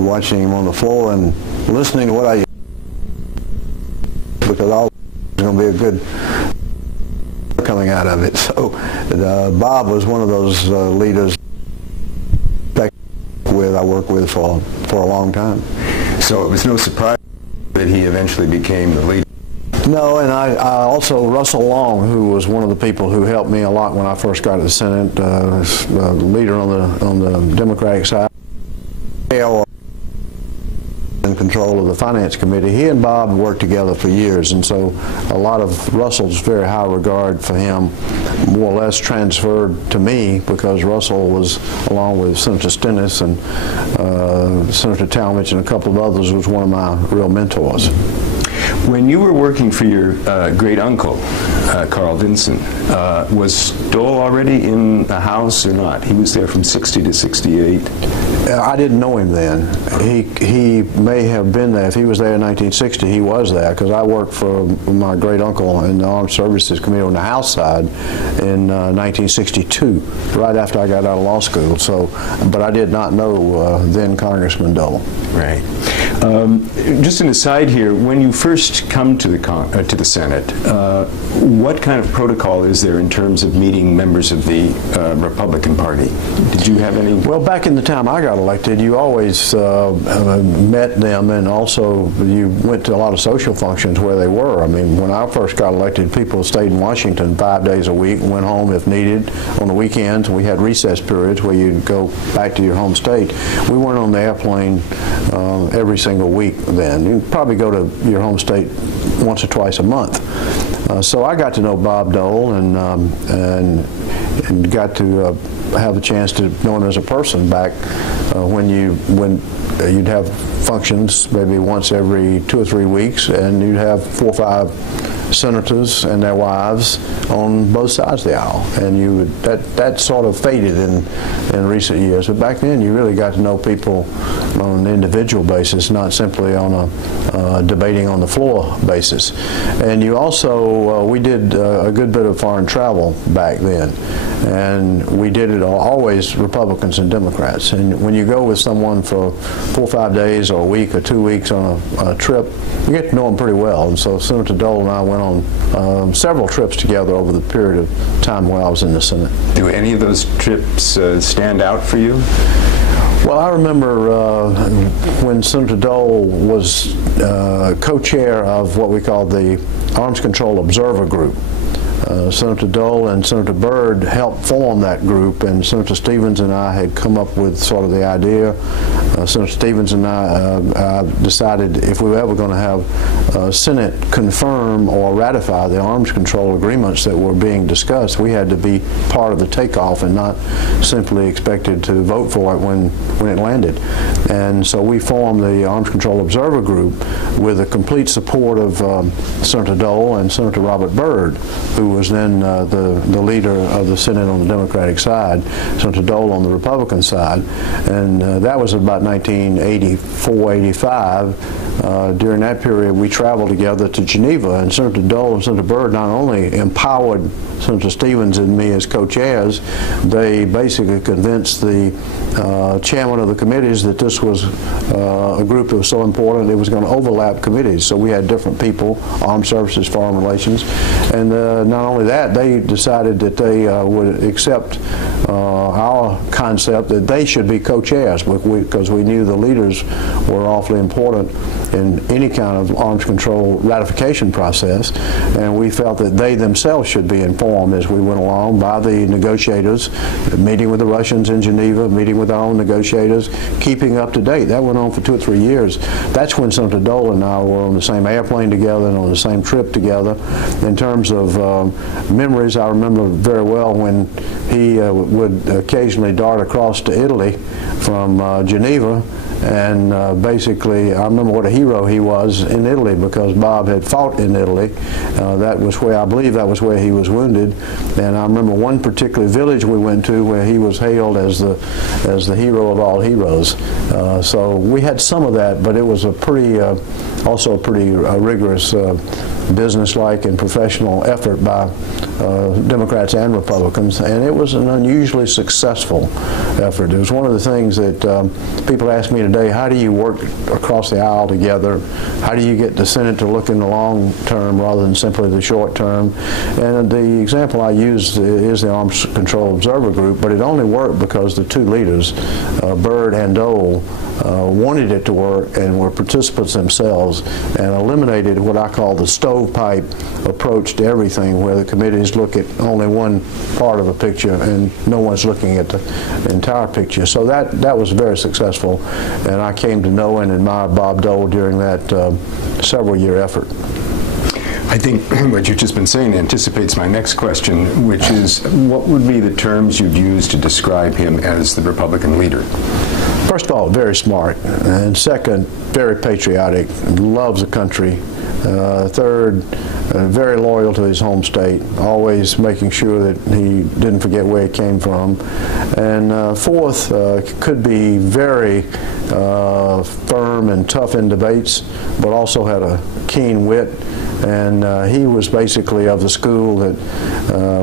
watching him on the floor and listening to what I because I was going to be a good coming out of it. So Bob was one of those leaders that I worked with for a long time. So it was no surprise that he eventually became the leader. No, and I also, Russell Long, who was one of the people who helped me a lot when I first got to the Senate, leader on the Democratic side, in control of the Finance Committee. He and Bob worked together for years, and so a lot of Russell's very high regard for him more or less transferred to me, because Russell was, along with Senator Stennis and Senator Talmadge and a couple of others, was one of my real mentors. When you were working for your great uncle, Carl Vinson, was Dole already in the House or not? He was there from 60 to 68. I didn't know him then. He may have been there. If he was there in 1960, he was there, because I worked for my great uncle in the Armed Services Committee on the House side in 1962, right after I got out of law school. So, but I did not know then Congressman Dole. Right. Just an aside here, when you first come to the Senate, what kind of protocol is there in terms of meeting members of the Republican Party? Did you have any? Well, back in the time I got elected, you always met them, and also you went to a lot of social functions where they were. I mean, when I first got elected, people stayed in Washington 5 days a week and went home if needed. On the weekends, we had recess periods where you'd go back to your home state. We weren't on the airplane every single week then. You'd probably go to your home state once or twice a month. So I got to know Bob Dole and got to have a chance to know him as a person back when you'd have functions maybe once every 2 or 3 weeks, and you'd have 4 or 5 senators and their wives on both sides of the aisle, and that sort of faded in recent years. But back then, you really got to know people on an individual basis, not simply on a debating on the floor basis. And you also, we did a good bit of foreign travel back then, and we did it always Republicans and Democrats. And when you go with someone for 4 or 5 days or a week or 2 weeks on a trip, you get to know them pretty well. And so Senator Dole and I went on several trips together over the period of time while I was in the Senate. Do any of those trips stand out for you? Well, I remember when Senator Dole was co-chair of what we call the Arms Control Observer Group. Senator Dole and Senator Byrd helped form that group, and Senator Stevens and I had come up with sort of the idea. Senator Stevens and I decided if we were ever going to have Senate confirm or ratify the arms control agreements that were being discussed, we had to be part of the takeoff and not simply expected to vote for it when it landed. And so we formed the Arms Control Observer Group with the complete support of Senator Dole and Senator Robert Byrd, who was then the leader of the Senate on the Democratic side, Senator Dole on the Republican side. And that was about 1984, 85. During that period, we traveled together to Geneva, and Senator Dole and Senator Byrd not only empowered Senator Stevens and me as co-chairs, they basically convinced the chairman of the committees that this was a group that was so important it was going to overlap committees. So we had different people, Armed Services, Foreign Relations, and not only that, they decided that they would accept our concept that they should be co-chairs, because we knew the leaders were awfully important in any kind of arms control ratification process, and we felt that they themselves should be informed as we went along by the negotiators, meeting with the Russians in Geneva, meeting with our own negotiators, keeping up to date. That went on for 2 or 3 years. That's when Senator Dole and I were on the same airplane together and on the same trip together. In terms of memories, I remember very well when he would occasionally dart across to Italy from Geneva, and basically I remember what a hero he was in Italy, because Bob had fought in Italy. That was where, I believe that was where he was wounded. And I remember one particular village we went to where he was hailed as the hero of all heroes. So we had some of that, but it was a pretty, also a pretty rigorous business-like and professional effort by Democrats and Republicans, and it was an unusually successful effort. It was one of the things that people ask me today, how do you work across the aisle together? How do you get the Senate to look in the long term rather than simply the short term? And the example I used is the Arms Control Observer Group, but it only worked because the two leaders, Byrd and Dole, wanted it to work and were participants themselves, and eliminated what I call the stovepipe approach to everything, where the committees look at only one part of a picture and no one's looking at the entire picture. So that was very successful, and I came to know and admire Bob Dole during that several-year effort. I think what you've just been saying anticipates my next question, which is, what would be the terms you'd use to describe him as the Republican leader? First of all, very smart, and second, very patriotic, loves the country. Third, very loyal to his home state, always making sure that he didn't forget where he came from. And fourth, could be very firm and tough in debates, but also had a keen wit. And he was basically of the school that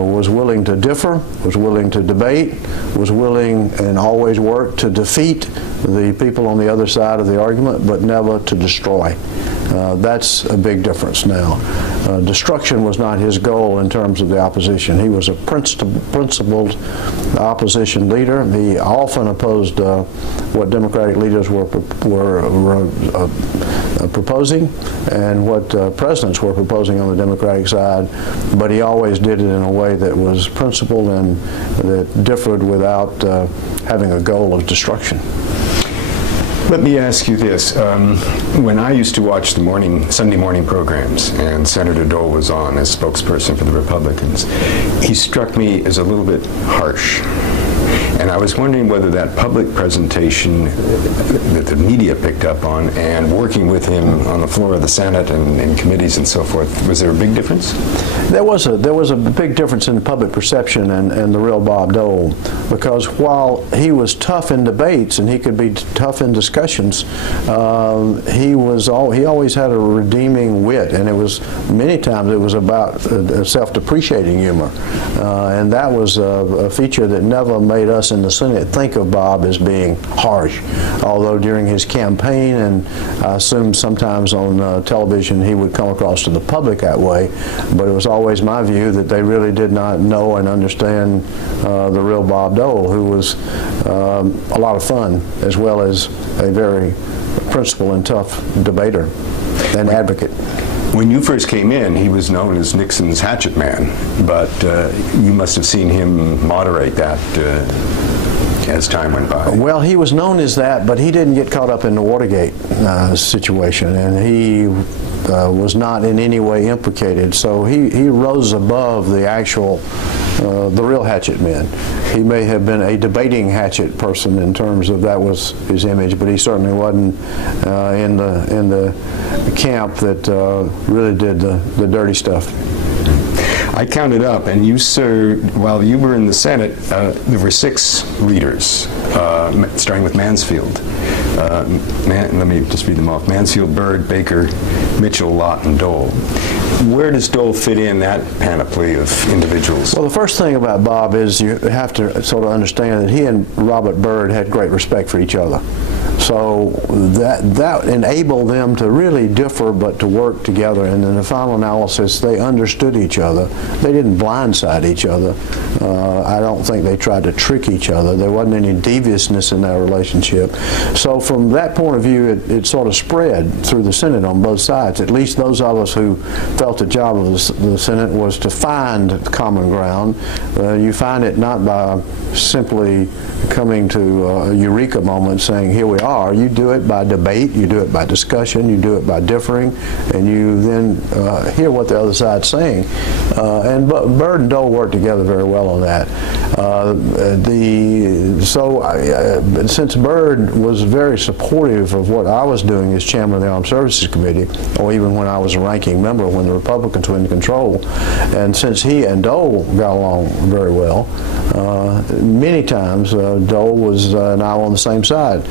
was willing to differ, was willing to debate, was willing and always worked to defeat the people on the other side of the argument, but never to destroy. That's a big difference now. Destruction was not his goal in terms of the opposition. He was a principled opposition leader. He often opposed what Democratic leaders were proposing and what presidents were proposing on the Democratic side, but he always did it in a way that was principled and that differed without having a goal of destruction. Let me ask you this. When I used to watch the Sunday morning programs, and Senator Dole was on as spokesperson for the Republicans, he struck me as a little bit harsh. And I was wondering whether that public presentation that the media picked up on, and working with him on the floor of the Senate and in committees and so forth, was there a big difference? There was a big difference in public perception and the real Bob Dole, because while he was tough in debates and he could be tough in discussions, he always had a redeeming wit, and many times it was about self-depreciating humor, and that was a feature that never made us in the Senate think of Bob as being harsh, although during his campaign, and I assume sometimes on television, he would come across to the public that way, but it was always my view that they really did not know and understand the real Bob Dole, who was a lot of fun, as well as a very principled and tough debater and advocate. When you first came in, he was known as Nixon's hatchet man, but you must have seen him moderate that as time went by. Well, he was known as that, but he didn't get caught up in the Watergate situation, and he was not in any way implicated. So he rose above the actual, the real hatchet men. He may have been a debating hatchet person in terms of that was his image, but he certainly wasn't in the camp that really did the dirty stuff. I counted up, and you served, while you were in the Senate, there were 6 leaders, starting with Mansfield. Let me just read them off. Mansfield, Byrd, Baker, Mitchell, Lott, and Dole. Where does Dole fit in that panoply of individuals? Well, the first thing about Bob is you have to sort of understand that he and Robert Byrd had great respect for each other. So that enabled them to really differ but to work together, and in the final analysis they understood each other. They didn't blindside each other. I don't think they tried to trick each other. There wasn't any deviousness in their relationship. So from that point of view, it sort of spread through the Senate on both sides. At least those of us who felt the job of the Senate was to find common ground. You find it not by simply coming to a eureka moment saying, here we are. You do it by debate, you do it by discussion, you do it by differing, and you then hear what the other side's saying. And Byrd and Dole worked together very well on that. Since Byrd was very supportive of what I was doing as chairman of the Armed Services Committee, or even when I was a ranking member when the Republicans were in control, and since he and Dole got along very well, many times Dole was and I were on the same side.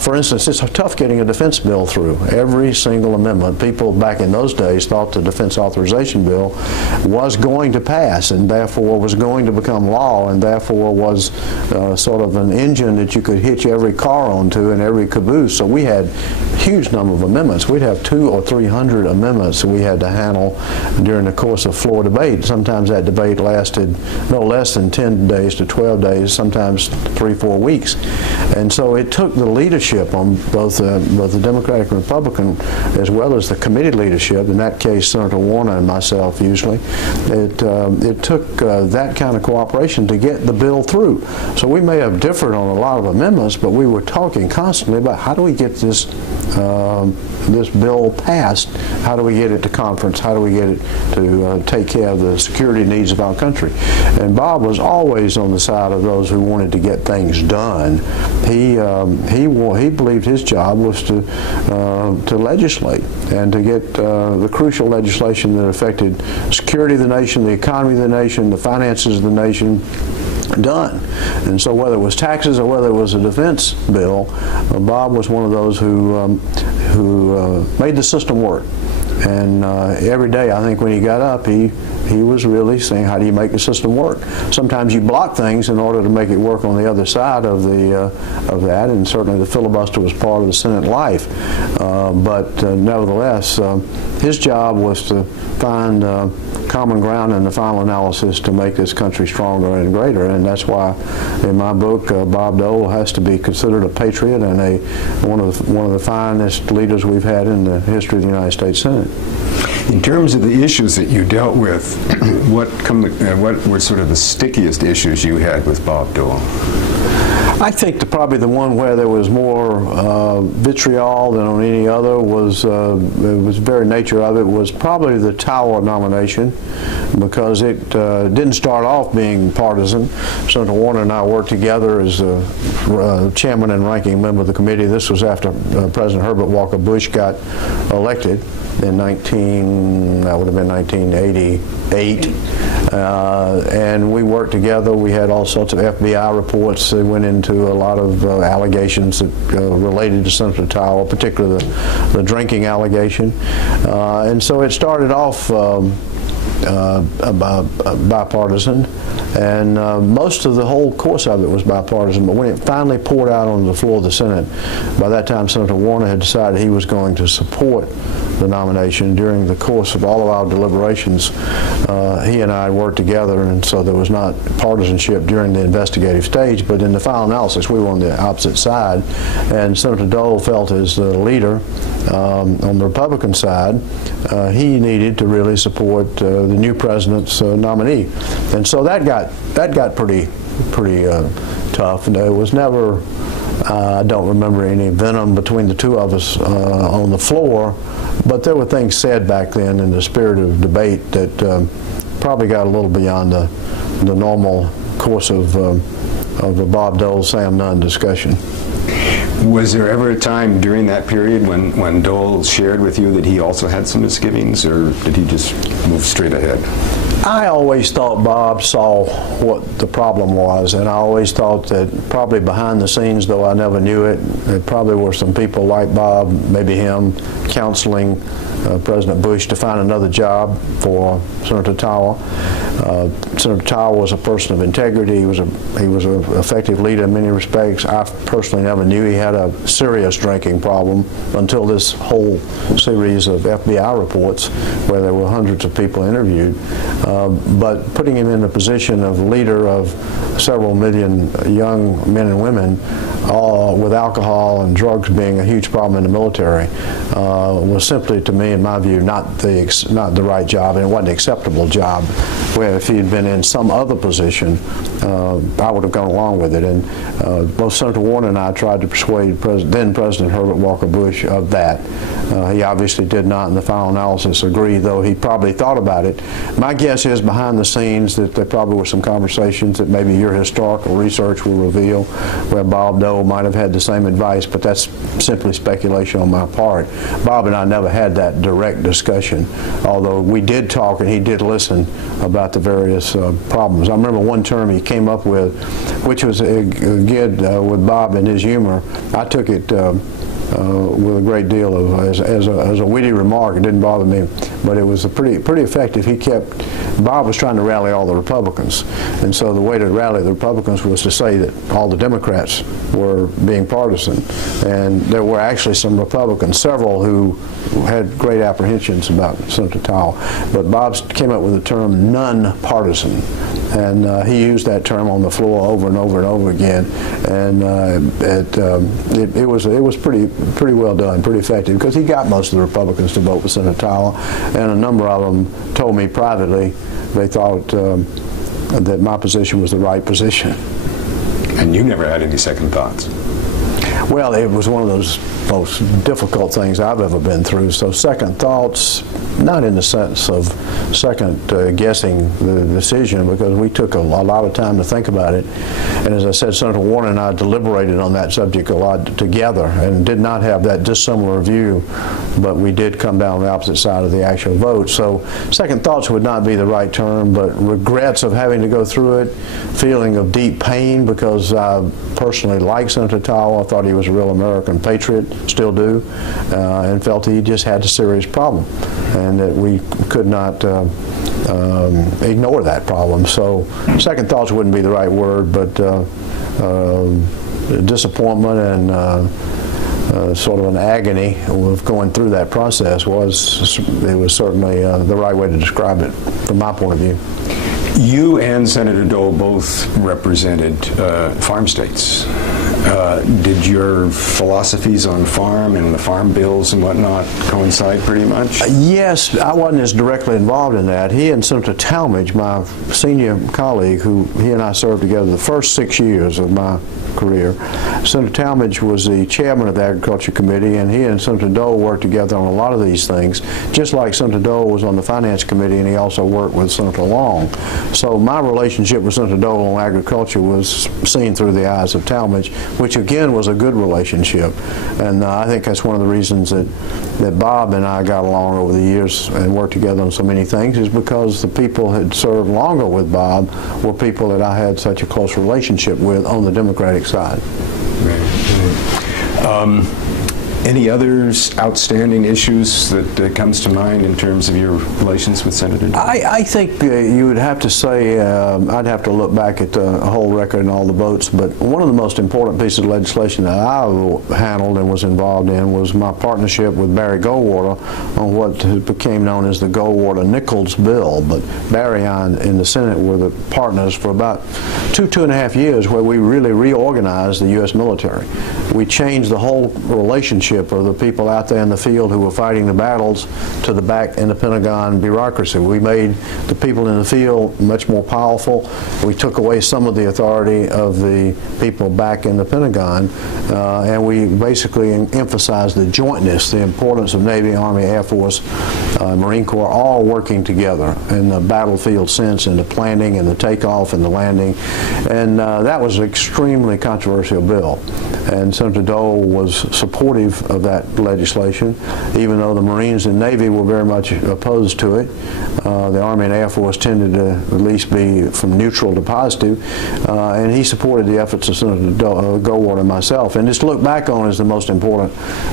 For instance, it's tough getting a defense bill through. Every single amendment, people back in those days thought the defense authorization bill was going to pass and therefore was going to become law and therefore was sort of an engine that you could hitch every car onto and every caboose. So we had a huge number of amendments. We'd have 200 or 300 amendments that we had to handle during the course of floor debate. Sometimes that debate lasted no less than 10 days to 12 days, sometimes 3-4 weeks. And so it took the leadership on both the Democratic and Republican, as well as the committee leadership, in that case Senator Warner and myself usually, it took that kind of cooperation to get the bill through. So we may have differed on a lot of amendments, but we were talking constantly about how do we get this this bill passed, how do we get it to conference, how do we get it to take care of the security needs of our country. And Bob was always on the side of those who wanted to get things done. He believed his job was to legislate and to get the crucial legislation that affected security of the nation, the economy of the nation, the finances of the nation done. And so whether it was taxes or whether it was a defense bill, Bob was one of those who made the system work. And every day, I think when he got up, he was really saying, how do you make the system work? Sometimes you block things in order to make it work on the other side of that, and certainly the filibuster was part of the Senate life. But nevertheless, his job was to find common ground in the final analysis to make this country stronger and greater, and that's why in my book Bob Dole has to be considered a patriot and one of the finest leaders we've had in the history of the United States Senate. In terms of the issues that you dealt with, what were sort of the stickiest issues you had with Bob Dole? I think probably the one where there was more vitriol than on any other was the very nature of it was probably the Tower nomination, because it didn't start off being partisan. Senator Warner and I worked together as chairman and ranking member of the committee. This was after President Herbert Walker Bush got elected in 1988. And we worked together. We had all sorts of FBI reports that went into a lot of allegations that related to Senator Tower, particularly the drinking allegation. And so it started off bipartisan, and most of the whole course of it was bipartisan, but when it finally poured out on the floor of the Senate, by that time Senator Warner had decided he was going to support the nomination. During the course of all of our deliberations, he and I worked together, and so there was not partisanship during the investigative stage, but in the final analysis we were on the opposite side, and Senator Dole felt as the leader on the Republican side, he needed to really support the new president's nominee. And so that got pretty tough, and there was never, I don't remember any venom between the two of us on the floor, but there were things said back then in the spirit of debate that probably got a little beyond the normal course of the Bob Dole, Sam Nunn discussion. Was there ever a time during that period when Dole shared with you that he also had some misgivings, or did he just move straight ahead? I always thought Bob saw what the problem was, and I always thought that probably behind the scenes, though I never knew it, there probably were some people like Bob, maybe him, counseling President Bush to find another job for Senator Tower. Senator Tower was a person of integrity. He was an effective leader in many respects. I personally never knew he had a serious drinking problem until this whole series of FBI reports where there were hundreds of people interviewed. But putting him in the position of leader of several million young men and women, with alcohol and drugs being a huge problem in the military, was simply, to me, in my view, not the right job, and it wasn't an acceptable job. Where if he had been in some other position, I would have gone along with it. And both Senator Warner and I tried to persuade then President Herbert Walker Bush of that. He obviously did not, in the final analysis, agree, though he probably thought about it. My guess is behind the scenes that there probably were some conversations that maybe your historical research will reveal where Bob Dole might have had the same advice, but that's simply speculation on my part. Bob and I never had that direct discussion, although we did talk and he did listen about the various problems. I remember one term he came up with, which was good with Bob and his humor. I took it with a great deal of, as a witty remark. It didn't bother me, but it was pretty effective. Bob was trying to rally all the Republicans, and so the way to rally the Republicans was to say that all the Democrats were being partisan, and there were actually some Republicans, several who had great apprehensions about Senator Towle, but Bob came up with the term non-partisan, and he used that term on the floor over and over and over again, and it was pretty well done, pretty effective, because he got most of the Republicans to vote for Senator Towle, and a number of them told me privately they thought that my position was the right position. And you never had any second thoughts? Well, it was one of those most difficult things I've ever been through, so second thoughts, not in the sense of second guessing the decision, because we took a lot of time to think about it, and as I said, Senator Warner and I deliberated on that subject a lot together and did not have that dissimilar view, but we did come down on the opposite side of the actual vote. So second thoughts would not be the right term, but regrets of having to go through it, feeling of deep pain, because I personally liked Senator Towle. I thought he was a real American patriot, still do, and felt he just had a serious problem and that we could not ignore that problem. So second thoughts wouldn't be the right word, but disappointment and sort of an agony of going through that process was certainly the right way to describe it from my point of view. You and Senator Dole both represented farm states. Did your philosophies on farm and the farm bills and whatnot coincide pretty much? Yes, I wasn't as directly involved in that. He and Senator Talmadge, my senior colleague, who he and I served together the first 6 years of my career. Senator Talmadge was the chairman of the Agriculture Committee, and he and Senator Dole worked together on a lot of these things, just like Senator Dole was on the Finance Committee, and he also worked with Senator Long. So my relationship with Senator Dole on agriculture was seen through the eyes of Talmadge, which again was a good relationship. And I think that's one of the reasons that Bob and I got along over the years and worked together on so many things, is because the people who had served longer with Bob were people that I had such a close relationship with on the Democratic side. Any others outstanding issues that comes to mind in terms of your relations with Senator Dole? I think you would have to say, I'd have to look back at the whole record and all the votes, but one of the most important pieces of legislation that I handled and was involved in was my partnership with Barry Goldwater on what became known as the Goldwater-Nichols bill. But Barry and I in the Senate were the partners for about two and a half years, where we really reorganized the U.S. military. We changed the whole relationship of the people out there in the field who were fighting the battles to the back in the Pentagon bureaucracy. We made the people in the field much more powerful. We took away some of the authority of the people back in the Pentagon, and we basically emphasized the jointness, the importance of Navy, Army, Air Force, Marine Corps all working together in the battlefield sense, in the planning and the takeoff and the landing. And that was an extremely controversial bill. And Senator Dole was supportive of that legislation, even though the Marines and Navy were very much opposed to it. The Army and Air Force tended to at least be from neutral to positive, and he supported the efforts of Senator Goldwater and myself. And it's looked back on as the most important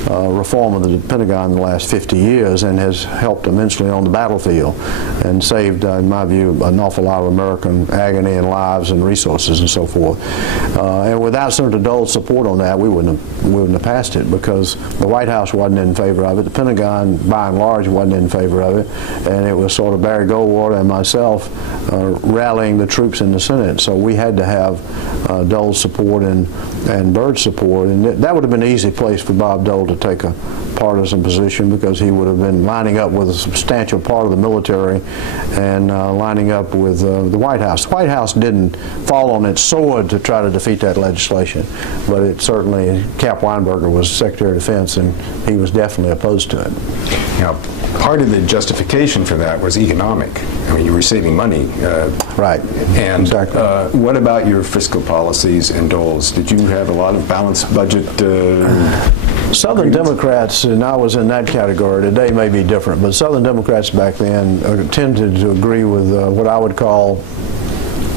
reform of the Pentagon in the last 50 years, and has helped immensely on the battlefield and saved, in my view, an awful lot of American agony and lives and resources and so forth. And without Senator Dole's support on that, we wouldn't have passed it, because because the White House wasn't in favor of it. The Pentagon, by and large, wasn't in favor of it. And it was sort of Barry Goldwater and myself rallying the troops in the Senate. So we had to have Dole's support and Byrd's support. And that would have been an easy place for Bob Dole to take a partisan position, because he would have been lining up with a substantial part of the military and lining up with the White House. The White House didn't fall on its sword to try to defeat that legislation, but it certainly, Cap Weinberger was Secretary of Defense, and he was definitely opposed to it. Now, part of the justification for that was economic. I mean, you were saving money. Right. And exactly. What about your fiscal policies and Dole's? Did you have a lot of balanced budget? Southern Democrats, and I was in that category, today may be different, but Southern Democrats back then tended to agree with what I would call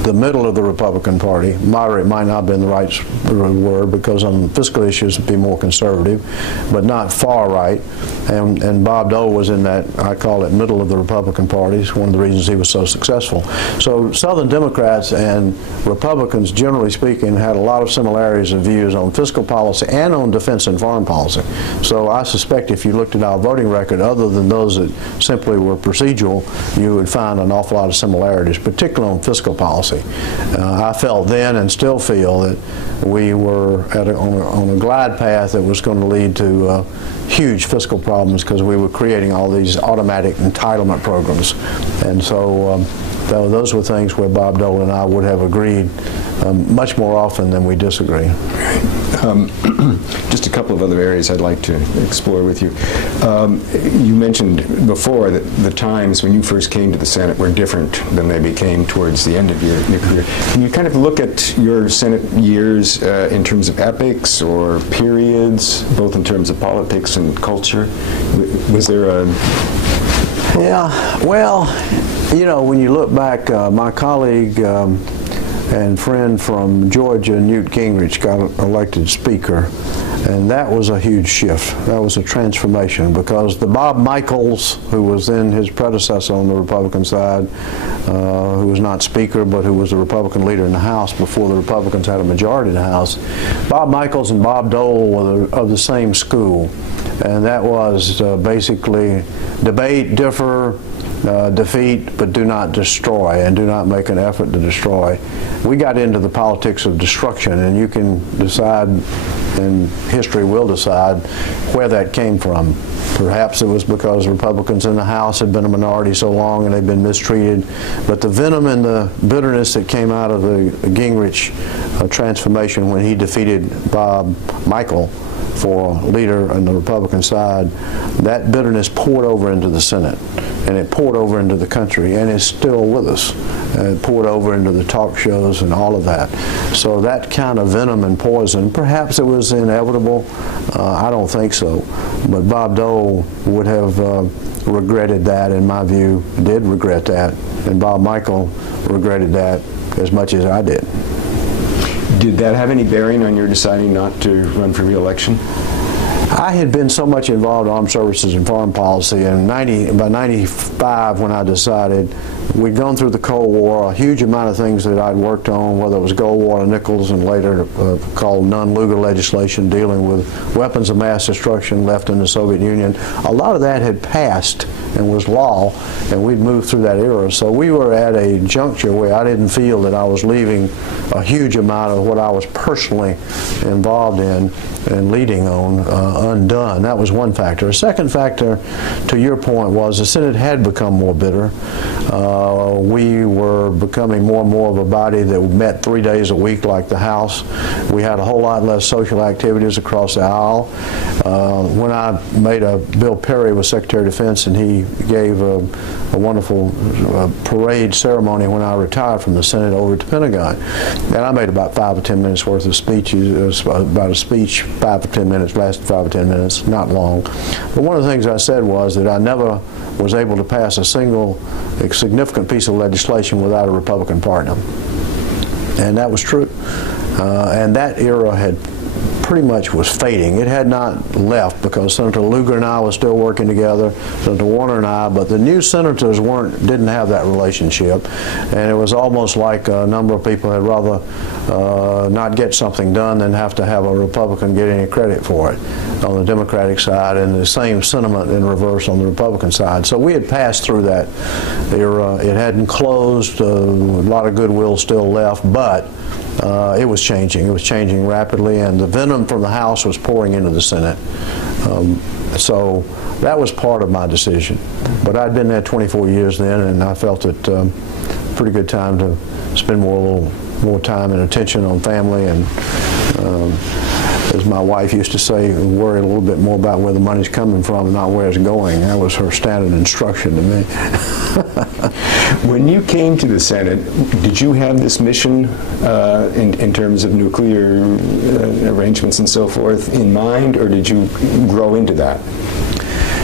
the middle of the Republican Party. Moderate might not have been the right word, because on fiscal issues it'd be more conservative, but not far right. And Bob Dole was in that, I call it, middle of the Republican Party. It's one of the reasons he was so successful. So Southern Democrats and Republicans, generally speaking, had a lot of similarities of views on fiscal policy and on defense and foreign policy. So I suspect if you looked at our voting record, other than those that simply were procedural, you would find an awful lot of similarities, particularly on fiscal policy. I felt then, and still feel, that we were on a glide path that was going to lead to huge fiscal problems, because we were creating all these automatic entitlement programs. And so those were things where Bob Dole and I would have agreed much more often than we disagree. Just a couple of other areas I'd like to explore with you. You mentioned before that the times when you first came to the Senate were different than they became towards the end of your career. Can you kind of look at your Senate years in terms of epochs or periods, both in terms of politics and culture? Was there a... Yeah, well, you know, when you look back, my colleague and friend from Georgia, Newt Gingrich, got elected Speaker, and that was a huge shift. That was a transformation, because the Bob Michels, who was then his predecessor on the Republican side, who was not Speaker but who was the Republican leader in the House before the Republicans had a majority in the House, Bob Michels and Bob Dole were of the same school, and that was basically debate, differ, defeat, but do not destroy, and do not make an effort to destroy. We got into the politics of destruction, and you can decide, and history will decide, where that came from. Perhaps it was because Republicans in the House had been a minority so long and they'd been mistreated, but the venom and the bitterness that came out of the Gingrich transformation when he defeated Bob Michel for leader on the Republican side, that bitterness poured over into the Senate, and it poured over into the country, and it's still with us. It poured over into the talk shows and all of that. So that kind of venom and poison, perhaps it was inevitable. I don't think so. But Bob Dole would have regretted that, in my view, did regret that. And Bob Michel regretted that as much as I did. Did that have any bearing on your deciding not to run for re-election? I had been so much involved in armed services and foreign policy, and by 95 when I decided, we'd gone through the Cold War, a huge amount of things that I'd worked on, whether it was Goldwater Nichols and later called Nunn-Lugar legislation dealing with weapons of mass destruction left in the Soviet Union. A lot of that had passed and was law, and we'd moved through that era. So we were at a juncture where I didn't feel that I was leaving a huge amount of what I was personally involved in and leading on undone. That was one factor. A second factor, to your point, was the Senate had become more bitter. We were becoming more and more of a body that met 3 days a week like the House. We had a whole lot less social activities across the aisle. When I made Bill Perry was Secretary of Defense, and he gave a wonderful parade ceremony when I retired from the Senate over at the Pentagon. And I made about 5 or 10 minutes worth of speeches, about a speech, 5 or 10 minutes, lasted 5 or 10 minutes, not long. But one of the things I said was that I never was able to pass a single significant piece of legislation without a Republican partner. And that was true. And that era had pretty much was fading. It had not left because Senator Lugar and I were still working together, Senator Warner and I, but the new senators didn't have that relationship, and it was almost like a number of people had rather not get something done than have to have a Republican get any credit for it on the Democratic side, and the same sentiment in reverse on the Republican side. So we had passed through that era. It hadn't closed. A lot of goodwill still left, but it was changing. It was changing rapidly, and the venom from the House was pouring into the Senate. So that was part of my decision. But I'd been there 24 years then, and I felt it pretty good time to spend a little more time and attention on family, and as my wife used to say, worry a little bit more about where the money's coming from and not where it's going. That was her standard instruction to me. When you came to the Senate, did you have this mission in terms of nuclear arrangements and so forth in mind, or did you grow into that?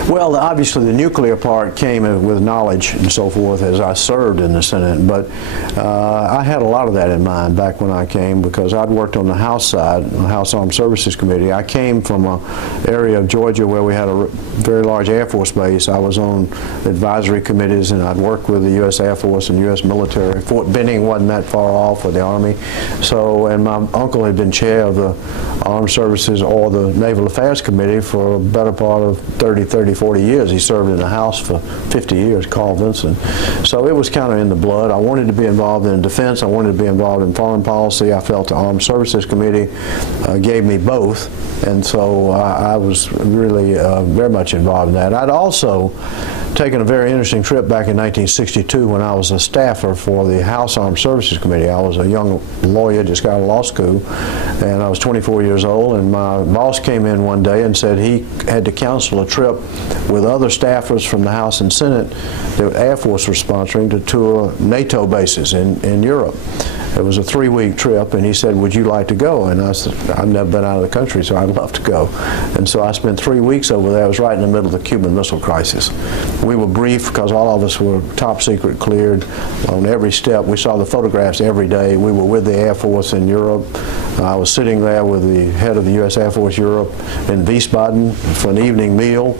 Well, obviously the nuclear part came with knowledge and so forth as I served in the Senate, but I had a lot of that in mind back when I came, because I'd worked on the House side, the House Armed Services Committee. I came from an area of Georgia where we had a very large Air Force base. I was on advisory committees, and I'd worked with the U.S. Air Force and U.S. military. Fort Benning wasn't that far off with the Army. So, and my uncle had been chair of the Armed Services or the Naval Affairs Committee for a better part of 30, 40 years. He served in the House for 50 years, Carl Vinson. So it was kind of in the blood. I wanted to be involved in defense. I wanted to be involved in foreign policy. I felt the Armed Services Committee gave me both. And so I was really very much involved in that. I'd also taken a very interesting trip back in 1962 when I was a staffer for the House Armed Services Committee. I was a young lawyer, just got out of law school, and I was 24 years old, and my boss came in one day and said he had to cancel a trip with other staffers from the House and Senate that the Air Force was sponsoring to tour NATO bases in Europe. It was a 3-week trip, and he said, would you like to go? And I said, I've never been out of the country, so I'd love to go. And so I spent 3 weeks over there. I was right in the middle of the Cuban Missile Crisis. We were briefed because all of us were top secret cleared on every step. We saw the photographs every day. We were with the Air Force in Europe. I was sitting there with the head of the U.S. Air Force Europe in Wiesbaden for an evening meal,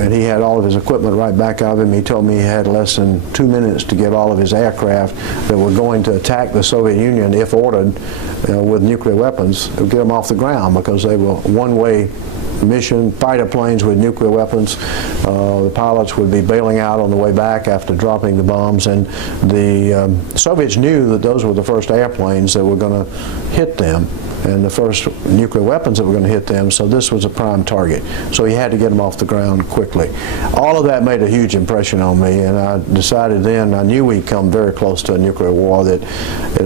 and he had all of his equipment right back of him. He told me he had less than 2 minutes to get all of his aircraft that were going to attack the Soviet Union, if ordered, with nuclear weapons, get them off the ground, because they were one-way mission, fighter planes with nuclear weapons. The pilots would be bailing out on the way back after dropping the bombs, and the Soviets knew that those were the first airplanes that were going to hit them, and the first nuclear weapons that were going to hit them, so this was a prime target. So he had to get them off the ground quickly. All of that made a huge impression on me, and I decided then, I knew we'd come very close to a nuclear war, that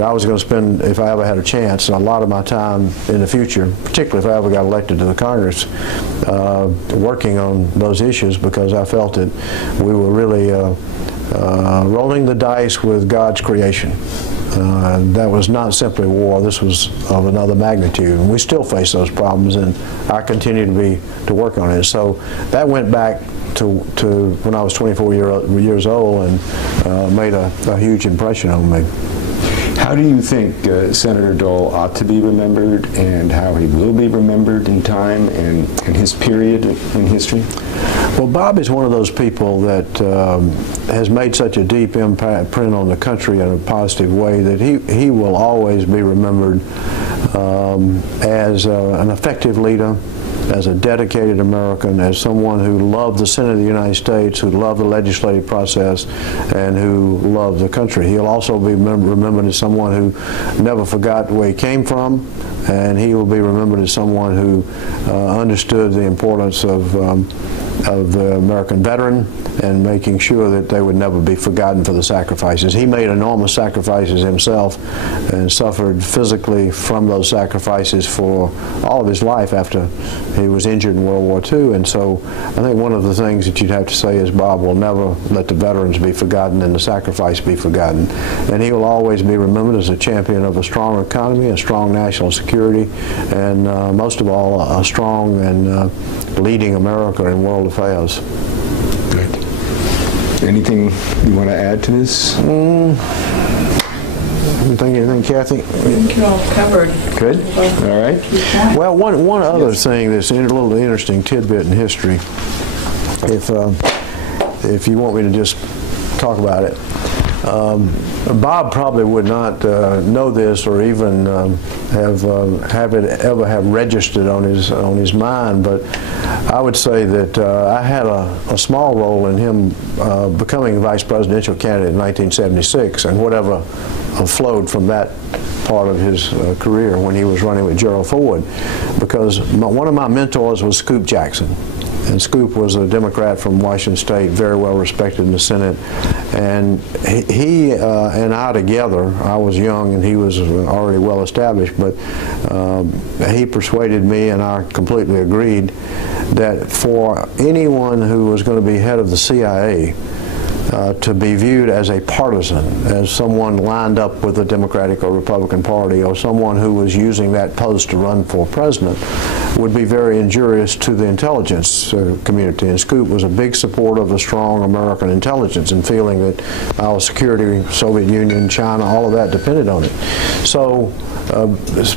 I was going to spend, if I ever had a chance, a lot of my time in the future, particularly if I ever got elected to the Congress, working on those issues, because I felt that we were really rolling the dice with God's creation. That was not simply war. This was of another magnitude, and we still face those problems, and I continue to work on it. So that went back to when I was 24 years old, and made a huge impression on me. How do you think Senator Dole ought to be remembered, and how he will be remembered in time and his period in history? Well, Bob is one of those people that has made such a deep imprint on the country in a positive way that he will always be remembered as an effective leader, as a dedicated American, as someone who loved the Senate of the United States, who loved the legislative process, and who loved the country. He'll also be remembered as someone who never forgot where he came from, and he will be remembered as someone who understood the importance of the American veteran and making sure that they would never be forgotten for the sacrifices. He made enormous sacrifices himself and suffered physically from those sacrifices for all of his life after he was injured in World War II. And so I think one of the things that you'd have to say is Bob will never let the veterans be forgotten and the sacrifice be forgotten. And he will always be remembered as a champion of a strong economy, a strong national security, and most of all, a strong and leading America in world affairs. Good. Anything you want to add to this? Anything, Kathy? I think you're all covered. Good. All right. Well, one other thing that's a little interesting tidbit in history, if you want me to just talk about it. Bob probably would not know this or even have it ever have registered on his mind, but I would say that I had a small role in him becoming the vice presidential candidate in 1976, and whatever flowed from that part of his career when he was running with Gerald Ford, because one of my mentors was Scoop Jackson. And Scoop was a Democrat from Washington State, very well respected in the Senate. And he and I together, I was young and he was already well established, but he persuaded me, and I completely agreed, that for anyone who was going to be head of the CIA, to be viewed as a partisan, as someone lined up with the Democratic or Republican Party, or someone who was using that post to run for president, would be very injurious to the intelligence community. And Scoop was a big supporter of a strong American intelligence and feeling that our security, Soviet Union, China, all of that depended on it. So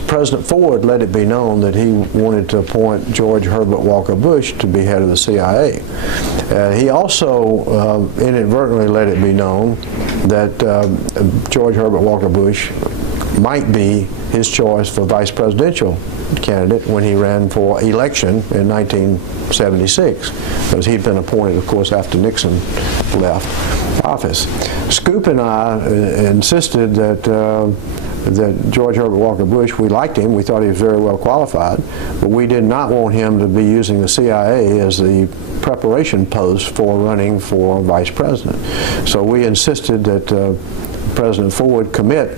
President Ford let it be known that he wanted to appoint George Herbert Walker Bush to be head of the CIA. He also inadvertently let it be known that George Herbert Walker Bush might be his choice for vice presidential candidate when he ran for election in 1976, because he'd been appointed, of course, after Nixon left office. Scoop and I insisted that George Herbert Walker Bush, we liked him, we thought he was very well qualified, but we did not want him to be using the CIA as the preparation post for running for vice president. So we insisted that President Ford commit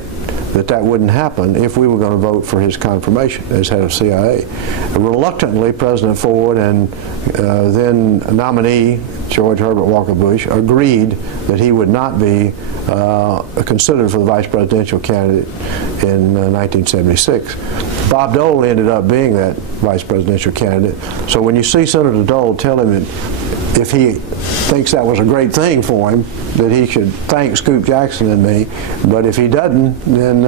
that wouldn't happen if we were going to vote for his confirmation as head of CIA. Reluctantly, President Ford and then nominee George Herbert Walker Bush agreed that he would not be considered for the vice presidential candidate in 1976. Bob Dole ended up being that vice presidential candidate. So when you see Senator Dole, tell him that if he thinks that was a great thing for him, that he should thank Scoop Jackson and me. But if he doesn't, then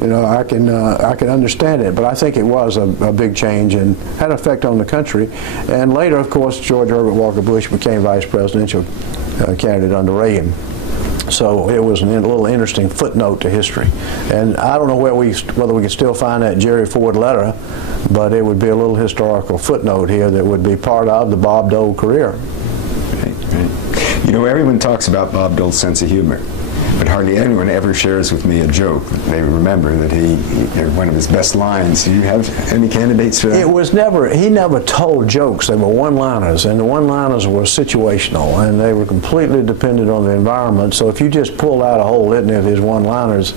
you know, I can understand it. But I think it was a big change and had an effect on the country. And later, of course, George Herbert Walker Bush became vice presidential candidate under Reagan. So it was a little interesting footnote to history. And I don't know whether we can still find that Jerry Ford letter, but it would be a little historical footnote here that would be part of the Bob Dole career. Right. You know, everyone talks about Bob Dole's sense of humor, but hardly anyone ever shares with me a joke that they remember that one of his best lines. Do you have any candidates for that? It was he never told jokes. They were one-liners, and the one-liners were situational, and they were completely dependent on the environment. So if you just pulled out a whole litany of his one-liners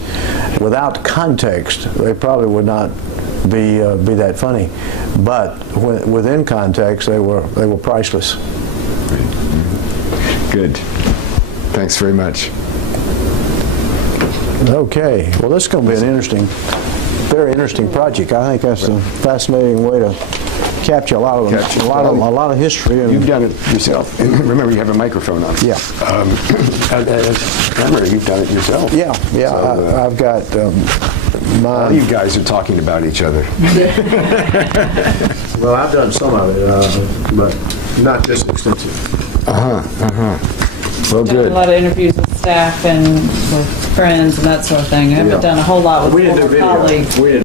without context, they probably would not be that funny. But within context, they were priceless. Good. Thanks very much. Okay. Well, this is going to be an very interesting project. I think that's a fascinating way to capture a lot of history. And you've done it yourself. And remember, you have a microphone on. Yeah. Remember, you've done it yourself. Yeah. So, I've got all you guys are talking about each other. Well, I've done some of it, but not this extensive. Well, good. Done a lot of interviews with staff and with friends and that sort of thing. I haven't done a whole lot with former colleagues. We didn't